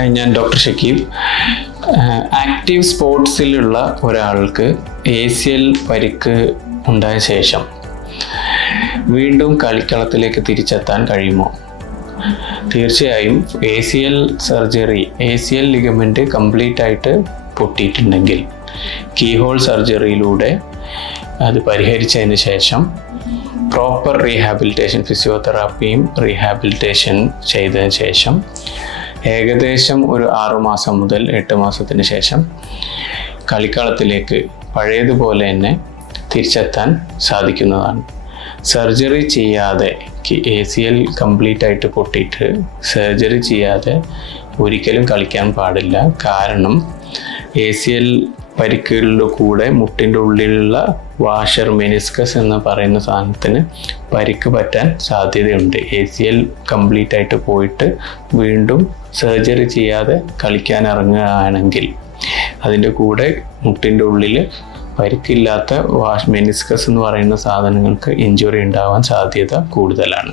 Hi, ഞാൻ doctor Shakeeb. Active സ്പോർട്സിലുള്ള ഒരാൾക്ക് ACL പരിക്ക് ഉണ്ടായ ശേഷം വീണ്ടും കളിക്കളത്തിലേക്ക് തിരിച്ചെത്താൻ കഴിയുമോ? തീർച്ചയായും. ACL surgery, ACL ligament complete ആയിട്ട് പൊട്ടിയിട്ടുണ്ടെങ്കിൽ കീഹോൾ സർജറിയിലൂടെ അത് പരിഹരിച്ചതിന് ശേഷം പ്രോപ്പർ റീഹാബിലിറ്റേഷൻ, ഫിസിയോതെറാപ്പിയും റീഹാബിലിറ്റേഷൻ ചെയ്തതിന് ശേഷം ഏകദേശം ഒരു 6 മാസം മുതൽ 8 മാസത്തിന് ശേഷം കളിക്കളത്തിലേക്ക് പഴയതുപോലെ തന്നെ തിരിച്ചെത്താൻ സാധിക്കുന്നതാണ്. സർജറി ചെയ്യാതെ, ACL കംപ്ലീറ്റ് ആയിട്ട് പൊട്ടിയിട്ട് സർജറി ചെയ്യാതെ ഒരിക്കലും കളിക്കാൻ പാടില്ല. കാരണം ACL പരിക്കുകളുടെ കൂടെ മുട്ടിൻ്റെ ഉള്ളിലുള്ള വാഷർ, മെനിസ്കസ് എന്ന് പറയുന്ന സാധനത്തിന് പരിക്ക് പറ്റാൻ സാധ്യതയുണ്ട്. ACL കംപ്ലീറ്റ് ആയിട്ട് പോയിട്ട് വീണ്ടും സർജറി ചെയ്യാതെ കളിക്കാൻ ഇറങ്ങുകയാണെങ്കിൽ അതിൻ്റെ കൂടെ മുട്ടിൻ്റെ ഉള്ളിൽ പരിക്കില്ലാത്ത മെനിസ്കസ് എന്ന് പറയുന്ന സാധനങ്ങൾക്ക് ഇഞ്ചുറി ഉണ്ടാവാൻ സാധ്യത കൂടുതലാണ്.